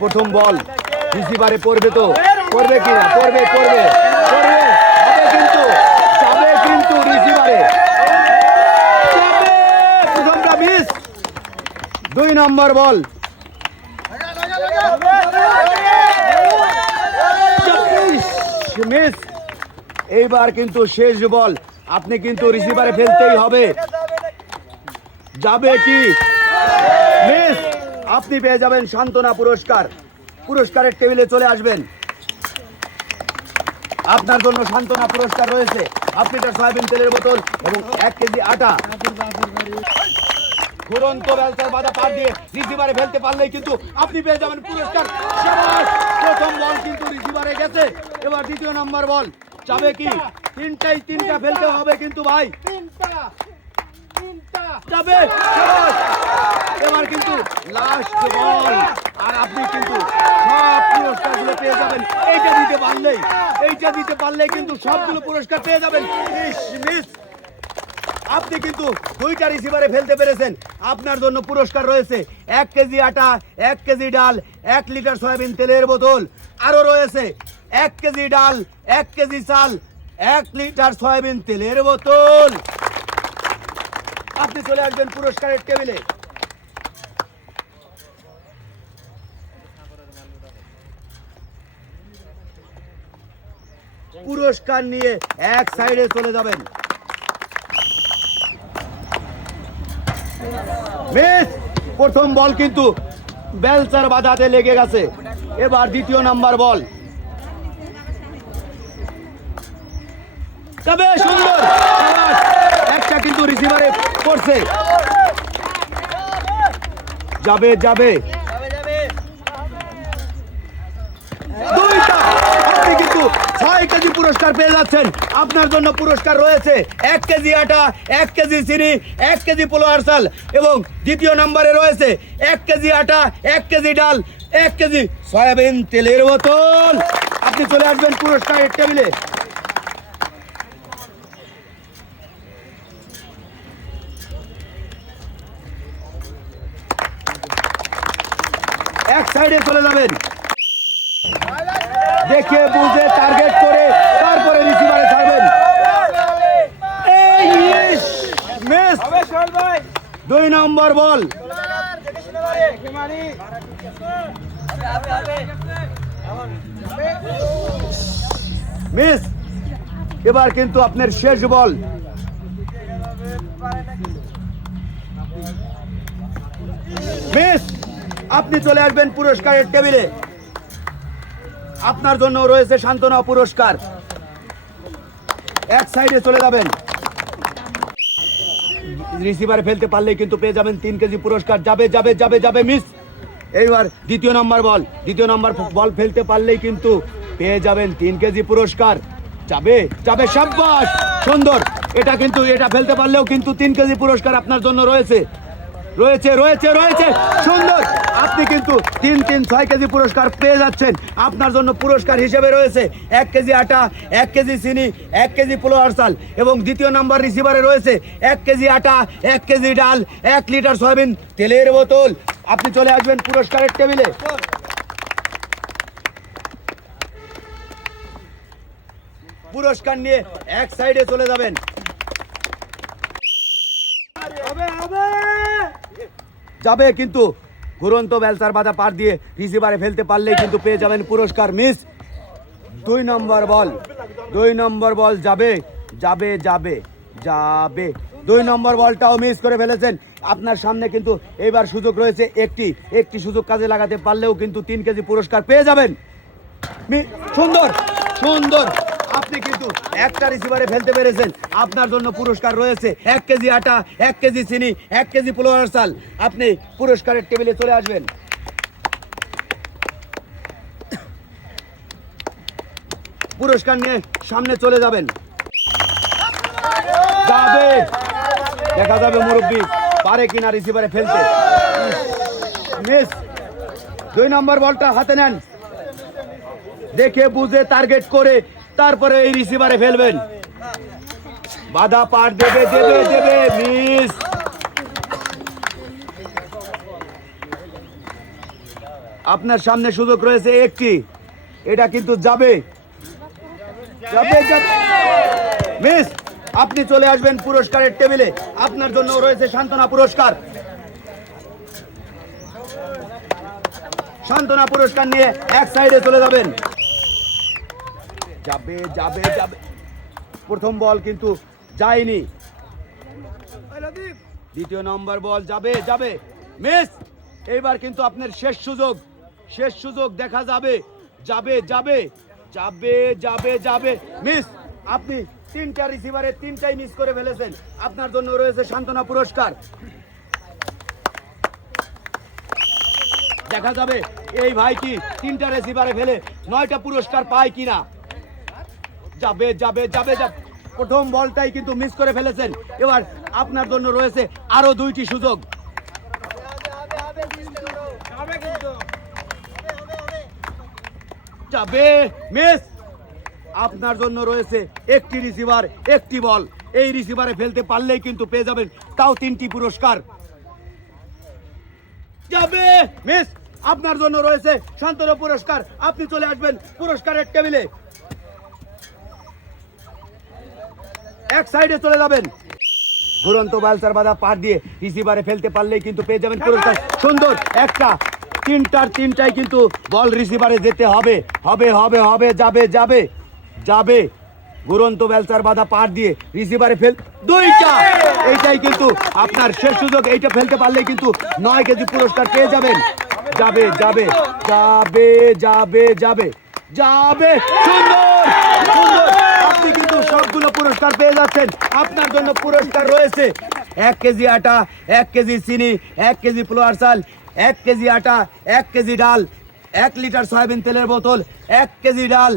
প্রথম বল রিসিভারে পড়বে তো, পড়বে কিনা, পড়বে পড়বে পড়বে, যাবে কিন্তু রিসিভারে, প্রথমটা মিস। 2 নম্বর বল, মিস। এইবার কিন্তু শেষ বল, আপনি কিন্তু রিসিভারে ফেলতেই হবে, যাবে কি, মিস। আপনি পেয়ে যাবেন সান্ত্বনা পুরস্কার, পুরস্কারের টেবিলে চলে আসবেন। আপনার জন্য সান্ত্বনা পুরস্কার রয়েছে 1 লিটার সয়াবিন তেলের বোতল এবং 1 কেজি আটা। ঘুরন্ত বেলচার বাধা পার দিয়ে রিসিভারে ফেলতে পারলেই কিন্তু আপনি পেয়ে যাবেন পুরস্কার। প্রথম বল কিন্তু রিসিভারে গেছে, এবার 2 নম্বর বল, যাবে কি, তিনটা ফেলতে হবে কিন্তু ভাই, যাবে। এবার কিন্তু লাস্ট বল, আর আপনি কিন্তু সব পুরস্কারগুলো পেয়ে যাবেন। এইটা দিতে পারলেই কিন্তু সবগুলো পুরস্কার পেয়ে যাবেন। মিস, আপনি কিন্তু 2টা রিসিভারে ফেলতে পেরেছেন। আপনার জন্য পুরস্কার রয়েছে 1 কেজি আটা, 1 কেজি ডাল, 1 লিটার সয়াবিন তেলের বোতল, আরো রয়েছে 1 কেজি ডাল, 1 কেজি চাল, 1 লিটার সয়াবিন তেলের বোতল। আপনি চলে আসবেন পুরস্কারের টেবিলে। পুরস্কার নিয়ে এক সাইডে চলে যাবেন। মিস, প্রথম বল কিন্তু বেলচার বাধাতে লেগে গেছে, এবার 2 নাম্বার বল, তবে সুন্দর, একটা কিন্তু রিসিভারে পড়ছে, যাবে যাবে, 2টা। আপনি কিন্তু 6 কেজি পুরস্কার পেয়ে যাচ্ছেন। আপনার জন্য পুরস্কার রয়েছে 1 কেজি আটা, 1 কেজি চিনি, 1 কেজি পোলোয়ার চাল এবং 2 নম্বরে রয়েছে 1 কেজি আটা, 1 কেজি ডাল, 1 কেজি সয়াবিন তেলের বোতল। আপনি চলে আসবেন পুরস্কারের টেবিলে। এক সাইডে চলে যাবেন, দেখে বুঝে টার্গেট করে তারপরে রিসিভারে ছাড়বেন। মিস, 2 নম্বর বল, মিস। এবার কিন্তু আপনার শেষ বল, মিস। আপনি চলে আসবেন পুরস্কারের টেবিলে। আপনার জন্য রয়েছে সান্ত্বনা পুরস্কার, এক সাইডে চলে যাবেন। রিসিভারে ফেলতে পারলেই কিন্তু পেয়ে যাবেন 3 কেজি পুরস্কার, যাবে যাবে যাবে যাবে, মিস। এইবার 2 নম্বর বল, 2 নম্বর বল ফেলতে পারলেই কিন্তু পেয়ে যাবেন 3 কেজি পুরস্কার, যাবে যাবে, সাব্বাস, সুন্দর। এটা কিন্তু এটা ফেলতে পারলেও কিন্তু 3 কেজি পুরস্কার আপনার জন্য রয়েছে, রয়েছে রয়েছে রয়েছে, সুন্দর। আপনি কিন্তু 6 কেজি পুরস্কার পেয়ে যাচ্ছেন। আপনার জন্য পুরস্কার হিসেবে রয়েছে 1 কেজি আটা, 1 কেজি চিনি, 1 কেজি পোলোয়ার চাল এবং 2 নম্বর রিসিভারে রয়েছে 1 কেজি আটা, 1 কেজি ডাল, 1 লিটার সয়াবিন তেলের বোতল। আপনি চলে আসবেন পুরস্কারের টেবিলে। পুরস্কার নিয়ে এক সাইডে চলে যাবেন। যাবে কিন্তু ঘুরন্ত বেলচার বাধা পার দিয়ে রিসিভারে ফেলতে পারলেই কিন্তু পেয়ে যাবেন পুরস্কার। মিস, 2 নম্বর বল, 2 নম্বর বল, যাবে যাবে যাবে যাবে, 2 নম্বর বলটাও মিস করে ফেলেছেন। আপনার সামনে কিন্তু এইবার সুযোগ রয়েছে একটি সুযোগ কাজে লাগাতে পারলেও কিন্তু 3 কেজি পুরস্কার পেয়ে যাবেন। সুন্দর সুন্দর, আপনি কিন্তু একটা রিসিভারে ফেলতে পেরেছেন। আপনার জন্য পুরস্কার রয়েছে 1 কেজি আটা, 1 কেজি চিনি, 1 কেজি পোলোয়ার চাল। আপনি পুরস্কারের টেবিলে চলে আসবেন। পুরস্কার নিয়ে সামনে চলে যাবেন। যাবে, দেখা যাবে মুরব্বি পারে কিনা রিসিভারে ফেলতে। মিস, 2 নম্বর বলটা হাতে নেন, দেখে বুঝে টার্গেট করে তারপরে এই রিসিভারে ফেলবেন। বাধা পার দেবে দেবে দেবে, মিস। আপনার সামনে সুযোগ রয়েছে একটি, এটা কিন্তু যাবে যাবে যাবে, মিস। আপনি চলে আসবেন পুরস্কারের টেবিলে, আপনার জন্য রয়েছে সান্ত্বনা পুরস্কার। সান্ত্বনা পুরস্কার নিয়ে এক সাইডে চলে যাবেন। যাবে যাবে যাবে, প্রথম বল কিন্তু যায়নি, দ্বিতীয় নম্বর বল যাবে যাবে, মিস। এইবার কিন্তু আপনার শেষ সুযোগ, শেষ সুযোগ দেখা যাবে, যাবে যাবে যাবে যাবে যাবে, মিস। আপনি তিনটা রিসিভারে তিনটাই মিস করে ফেলেছেন, আপনার জন্য রয়েছে সান্ত্বনা পুরস্কার। দেখা যাবে এই ভাই কি তিনটা রিসিভারে ফেলে 9টা পুরস্কার পায় কিনা। যাবে যাবে যাবে যাবে, প্রথম বলটাই কিন্তু মিস করে ফেলেছেন, এবার আপনার জন্য রয়েছে আরো 2টি সুযোগ। যাবে, মিস। আপনার জন্য রয়েছে একটি রিসিভার একটি বল, এই রিসিভারে ফেলতে পারলেই কিন্তু পেয়ে যাবেন তাও 3টি পুরস্কার। যাবে, মিস। আপনার জন্য রয়েছে সান্ত্বনা পুরস্কার, আপনি চলে আসবেন পুরস্কারের টেবিলে, এক সাইডে চলে যাবেন। ঘুরন্ত বালচার বাধা পার দিয়ে রিসিভারে ফেলতে পারলেই কিন্তু পেয়ে যাবেন পুরস্কার। সুন্দর একটা, তিনটাই কিন্তু বল রিসিভারে যেতে হবে, হবে হবে হবে, যাবে যাবে যাবে, ঘুরন্ত বেলচার বাধা পার দিয়ে রিসিভারে ফেল 2টা, এইটাই কিন্তু আপনার শেষ সুযোগ, এইটা ফেলতে পারলেই কিন্তু 9 কেজি পুরস্কার পেয়ে যাবেন। যাবে যাবে যাবে যাবে যাবে যাবে, সুন্দর সুন্দর, আপনি কিন্তু সবগুলো পুরস্কার পেয়ে যাচ্ছেন। আপনার জন্য পুরস্কার রয়েছে 1 কেজি আটা, 1 কেজি চিনি, 1 কেজি ফ্লোয়ার চাল, 1 কেজি আটা, 1 কেজি ডাল, 1 লিটার সয়াবিন তেলের বোতল, 1 কেজি ডাল,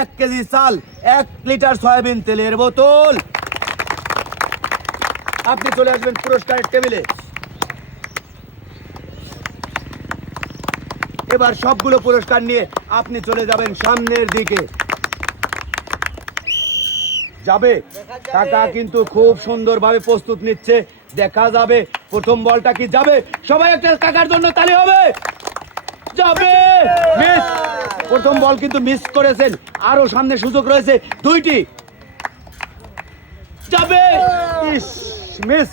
1 কেজি চাল, 1 লিটার সয়াবিন তেলের বোতল। আপনি চলে আসবেন পুরস্কারের টেবিলে। এবার সবগুলো পুরস্কার নিয়ে আপনি চলে যাবেন সামনের দিকে। যাবে, কাকা কিন্তু খুব সুন্দরভাবে প্রস্তুত নিচ্ছে, দেখা যাবে প্রথম বলটা কি যাবে। সবাই একটা কাকার জন্য তালি হবে। যাবে, মিস। প্রথম বল কিন্তু মিস করেছেন, আরো সামনে সুযোগ রয়েছে 2টি। যাবে, ইস, মিস।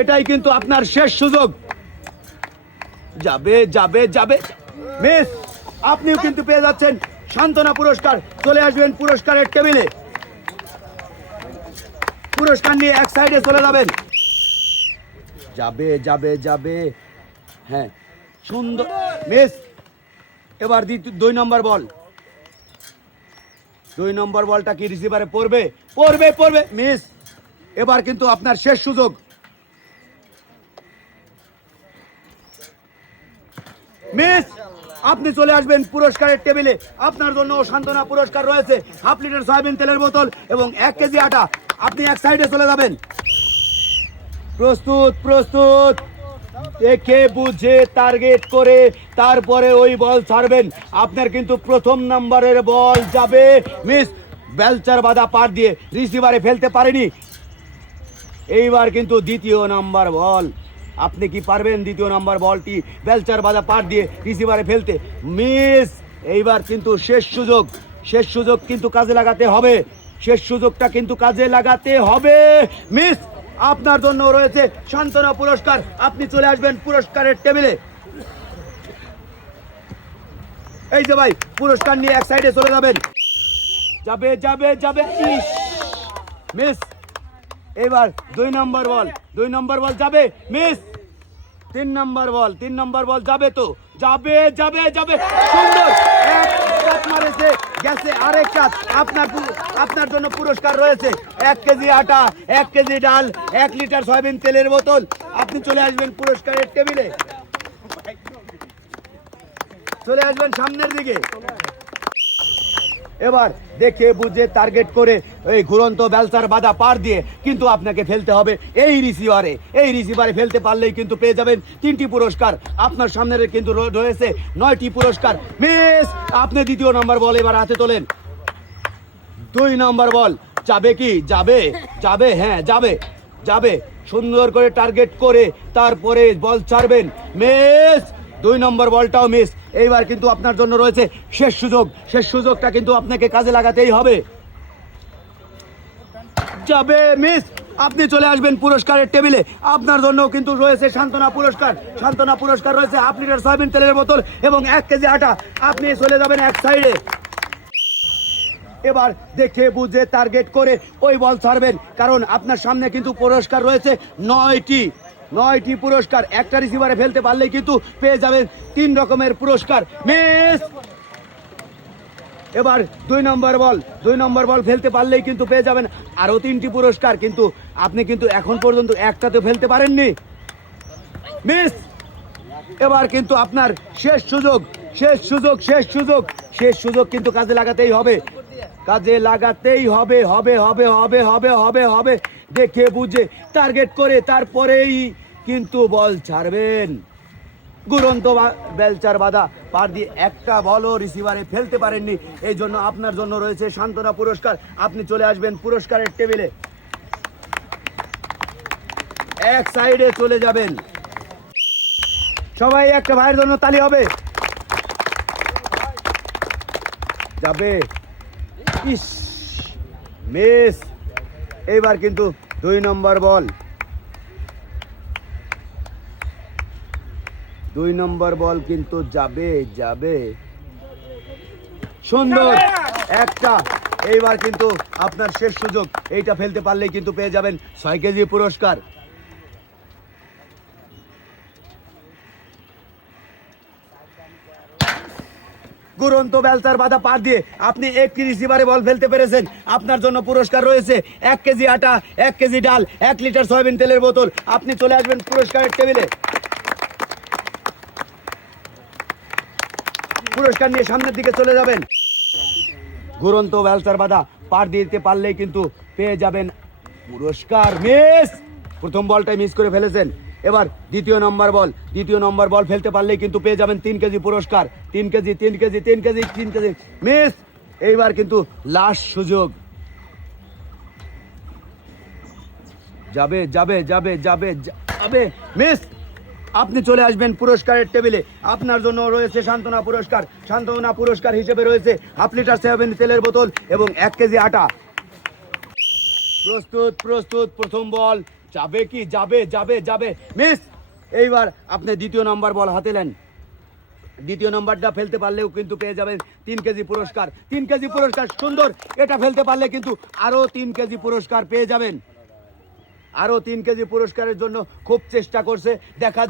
এটাই কিন্তু আপনার শেষ সুযোগ। যাবে যাবে যাবে, মিস। আপনিও কিন্তু পেয়ে যাচ্ছেন সান্ত্বনা পুরস্কার, চলে আসবেন পুরস্কারের টেবিলে, পুরস্কার নিয়ে এক সাইডে চলে যাবেন। যাবে যাবে যাবে, হ্যাঁ সুন্দর, মিস। এবার 2 নম্বর বল, 2 নম্বর বলটা কি রিসিভারে পড়বে পড়বে পড়বে, মিস। এবার কিন্তু আপনার শেষ সুযোগ। মিস। আপনি চলে আসবেন পুরস্কারের টেবিলে, আপনার জন্য সান্ত্বনা পুরস্কার রয়েছে 1/2 লিটার সয়াবিন তেলের বোতল এবং 1 কেজি আটা। আপনি এক সাইডে চলে যাবেন। প্রস্তুত প্রস্তুত, দেখে বুঝে টার্গেট করে তারপরে ওই বল ছাড়বেন। আপনার কিন্তু প্রথম নাম্বারের বল যাবে, মিস। বেলচার বাধা পার দিয়ে রিসিভারে ফেলতে পারেনি। এইবার কিন্তু দ্বিতীয় নাম্বার বল, আপনি কি পারবেন দ্বিতীয় নাম্বার বলটি বেলচার বাধা পার দিয়ে রিসিভারে ফেলতে? মিস। এইবার কিন্তু শেষ সুযোগ, শেষ সুযোগ কিন্তু কাজে লাগাতে হবে, শেষ সুযোগটা কিন্তু কাজে লাগাতে হবে, মিস। আপনার জন্য রয়েছে সান্ত্বনা পুরস্কার, আপনি চলে আসবেন পুরস্কারের টেবিলে। এই যে ভাই, পুরস্কার নিয়ে এক সাইডে চলে যাবেন। যাবে যাবে যাবে, ইস, মিস। এবার 2 নম্বর বল, 2 নম্বর বল যাবে, মিস। 3 নম্বর বল, 3 নম্বর বল যাবে তো, যাবে যাবে যাবে, সুন্দর, এক কাপ মারেছে, গেছে আরেক কাপ। আপনার জন্য পুরস্কার রয়েছে 1 কেজি আটা, 1 কেজি ডাল, 1 লিটার সয়াবিন তেলের বোতল। আপনি চলে আসবেন পুরস্কারের টেবিলে, চলে আসবেন সামনের দিকে। এবার দেখে বুঝে টার্গেট করে এই ঘুরন্ত বেলচার বাধা পার দিয়ে কিন্তু আপনাকে ফেলতে হবে এই রিসিভারে। এই রিসিভারে ফেলতে পারলেই কিন্তু পেয়ে যাবেন 3টি পুরস্কার। আপনার সামনে কিন্তু রয়েছে 9টি পুরস্কার, মিস। আপনি দ্বিতীয় নাম্বার বল এবার হাতে তোলেন। 2 নম্বর বল যাবে কি? যাবে যাবে, হ্যাঁ যাবে যাবে, সুন্দর করে টার্গেট করে তারপরে বল ছাড়বেন, মিস। 2 নম্বর বলটাও মিস। এইবার কিন্তু আপনার জন্য রয়েছে শেষ সুযোগ, শেষ সুযোগটা কিন্তু আপনাকে কাজে লাগাতেই হবে। যাবে মিস। আপনি চলে আসবেন পুরস্কারের টেবিলে। আপনার জন্য কিন্তু রয়েছে সান্ত্বনা পুরস্কার। সান্ত্বনা পুরস্কার রয়েছে 1/2 লিটার সয়াবিন তেলের বোতল এবং 1 কেজি আটা। আপনি চলে যাবেন এক সাইডে। এবার দেখে বুঝে টার্গেট করে ওই বল ছাড়বেন, কারণ আপনার সামনে কিন্তু পুরস্কার রয়েছে 9টি পুরস্কার। একটা রিসিভারে ফেলতে পারলেই কিন্তু পেয়ে যাবেন 3 রকমের পুরস্কার। মিস। এবার 2 নম্বর বল ফেলতে পারলেই কিন্তু পেয়ে যাবেন আরো 3টি পুরস্কার, কিন্তু আপনি কিন্তু এখন পর্যন্ত একটাতে ফেলতে পারেননি। মিস। এবার কিন্তু আপনার শেষ সুযোগ কিন্তু কাজে লাগাতেই হবে, হবে। দেখে বুঝে টার্গেট করে তারপরেই কিন্তু বল ছাড়বেন। গুরন্ত বেলচার বাধা পার দিয়ে একটা বলও রিসিভারে ফেলতে পারেননি, এই জন্য আপনার জন্য রয়েছে সান্ত্বনা পুরস্কার। আপনি চলে আসবেন পুরস্কারের টেবিলে, এক সাইডে চলে যাবেন। সবাই একটা ভাইয়ের জন্য তালি হবে। যাবে। ইস, মিস। এইবার কিন্তু 2 নম্বর বল কিন্তু যাবে। সুন্দর একটা। এইবার কিন্তু আপনার শেষ সুযোগ, এইটা ফেলতে পারলেই কিন্তু পেয়ে যাবেন 6 কেজি পুরস্কার। গুরন্ত বেলচার বাধা পার দিয়ে আপনি 1টি রিসিভারে বল ফেলতে পেরেছেন। আপনার জন্য পুরস্কার রয়েছে 1 কেজি আটা, 1 কেজি ডাল, 1 লিটার সয়াবিন তেলের বোতল। আপনি চলে আসবেন পুরস্কারের টেবিলে। পুরস্কার নিয়ে সামনের দিকে চলে যাবেন। গুরন্ত বেলচার বাধা পার দিতে পারলেই কিন্তু পেয়ে যাবেন পুরস্কার। মিস। প্রথম বলটাই মিস করে ফেলেছেন। এবার দ্বিতীয় নম্বর বল ফেলতে পারলেই কিন্তু পেয়ে যাবেন 3 কেজি পুরস্কার। 3 কেজি। মিস। এইবার কিন্তু লাস্ট সুযোগ। যাবে। মিস। আপনি চলে আসবেন পুরস্কারের টেবিলে। আপনার জন্য রয়েছে সান্ত্বনা পুরস্কার হিসেবে রয়েছে 1/2 লিটার সয়াবিন তেলের বোতল এবং 1 কেজি আটা। প্রস্তুত। প্রথম বল যাবে কি? যাবে। মিস। এইবার আপনি দ্বিতীয় নম্বর বল হাতে নেন। দ্বিতীয় নম্বরটা ফেলতে পারলেও কিন্তু পেয়ে যাবেন 3 কেজি পুরস্কার। 3 কেজি পুরস্কার, সুন্দর। এটা ফেলতে পারলে কিন্তু আরো 3 কেজি পুরস্কার পেয়ে যাবেন। আরো 3 কেজি পুরস্কারের জন্য খুব চেষ্টা করছে। দেখা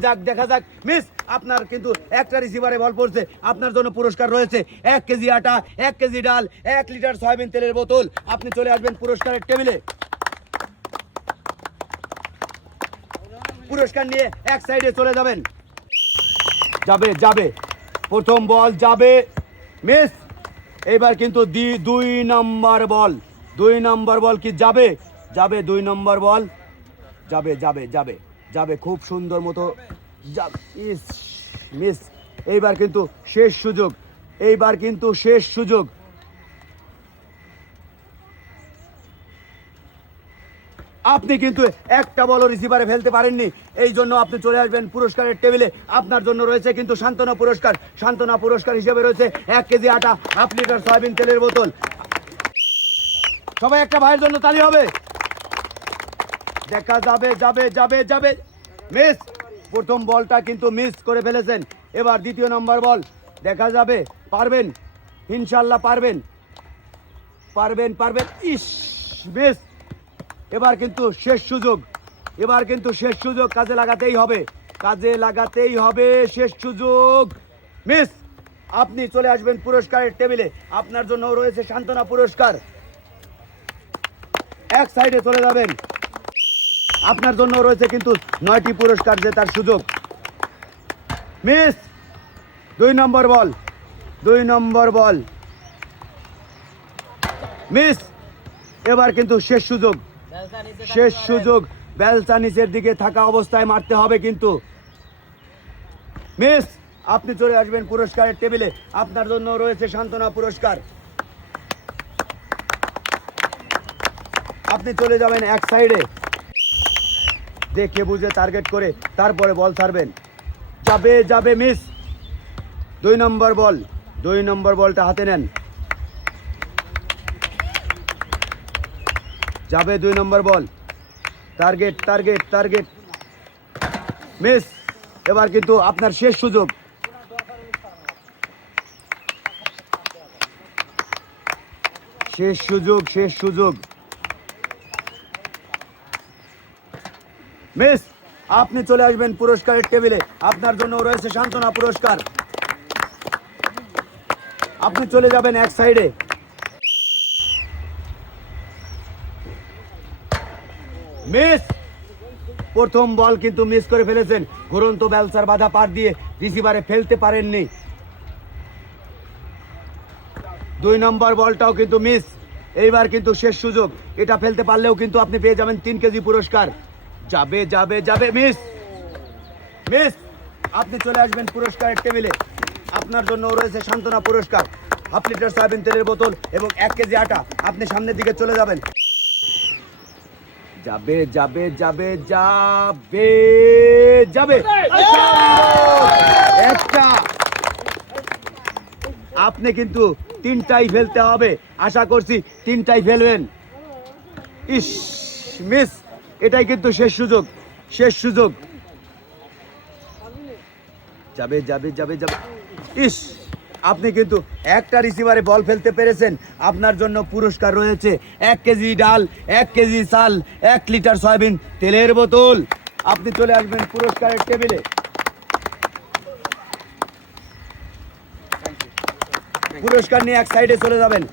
যাক। মিস। আপনার কিন্তু একটা রিসিভারে বল পড়ছে। আপনার জন্য পুরস্কার রয়েছে 1 কেজি আটা, 1 কেজি ডাল, 1 লিটার সয়াবিন তেলের বোতল। আপনি চলে আসবেন পুরস্কারের টেবিলে। পুরস্কার নিয়ে এক সাইডে চলে যাবেন। যাবে। প্রথম বল যাবে। মিস। এবার কিন্তু 2 নম্বর বল কি যাবে? 2 নম্বর বল যাবে। খুব সুন্দর মতো। মিস। এইবার কিন্তু শেষ সুযোগ। আপনি কিন্তু একটা বল রিসিভারে ফেলতে পারেননি, এই জন্য আপনি চলে আসবেন পুরস্কারের টেবিলে। আপনার জন্য রয়েছে কিন্তু সান্ত্বনা পুরস্কার হিসেবে রয়েছে 1 কেজি আটা, 1/2 লিটার সয়াবিন তেলের বোতল। সবাই একটা ভাইয়ের জন্য তালি হবে। দেখা যাবে। মিস। প্রথম বলটা কিন্তু মিস করে ফেলেছেন। এবার দ্বিতীয় নম্বর বল দেখা যাবে। পারবেন, ইনশাল্লাহ পারবেন। ইস, মিস। এবার কিন্তু শেষ সুযোগ। কাজে লাগাতেই হবে। শেষ সুযোগ। মিস। আপনি চলে আসবেন পুরস্কারের টেবিলে। আপনার জন্য রয়েছে সান্ত্বনা পুরস্কার। এক সাইডে চলে যাবেন। আপনার জন্য রয়েছে কিন্তু 9টি পুরস্কার জেতার সুযোগ। মিস। 2 নম্বর বল মিস। এবার কিন্তু শেষ সুযোগ। বেলচা নিচের দিকে থাকা অবস্থায় মারতে হবে কিন্তু। মিস। আপনি চলে আসবেন পুরস্কারের টেবিলে। আপনার জন্য রয়েছে সান্ত্বনা পুরস্কার। আপনি চলে যাবেন এক সাইডে। দেখে বুঝে টার্গেট করে তারপরে বল ছাড়বেন। যাবে। মিস। 2 নম্বর বল, 2 নম্বর বলটা হাতে নেন। যাবে 2 নম্বর বল, টার্গেট টার্গেট টার্গেট, মিস। এবার কিন্তু আপনার শেষ সুযোগ। শেষ সুযোগ, শেষ সুযোগ, মিস। আপনি চলে আসবেন পুরস্কারের টেবিলে, আপনার জন্য রয়েছে সান্ত্বনা পুরস্কার। আপনি চলে যাবেন এক সাইডে। মিস। প্রথম বল কিন্তু মিস করে ফেলেছেন, ঘুরন্ত বেলসার বাধা পার দিয়ে রিসিভারে ফেলতে পারেননি। 2 নম্বর বলটাও কিন্তু মিস। এইবার কিন্তু শেষ সুযোগ, এটা ফেলতে পারলেও কিন্তু আপনি পেয়ে যাবেন 3 কেজি পুরস্কার। যাবে যাবে যাবে, মিস মিস। আপনি চলে আসবেন পুরস্কারের টেবিলে, আপনার জন্য রয়েছে সান্ত্বনা পুরস্কার, হাফ লিটার সয়াবিন তেলের বোতল এবং 1 কেজি আটা। আপনি সামনের দিকে চলে যাবেন। যাবে যাবে যাবে যাবে যাবে, একটা। আপনি কিন্তু 3টাই ফেলতে হবে, আশা করছি 3টাই ফেলবেন। ইস, মিস। এটাই কিন্তু শেষ সুযোগ, শেষ সুযোগ। যাবে যাবে যাবে যাবে, ইস। আপনি কিন্তু একটা রিসিভারে বল ফেলতে পেরেছেন, আপনার জন্য পুরস্কার রয়েছে 1 কেজি ডাল, 1 কেজি চাল, 1 লিটার সয়াবিন তেলের বোতল। আপনি চলে আসবেন পুরস্কারের টেবিলে। পুরস্কার নিয়ে এক সাইডে চলে যাবেন।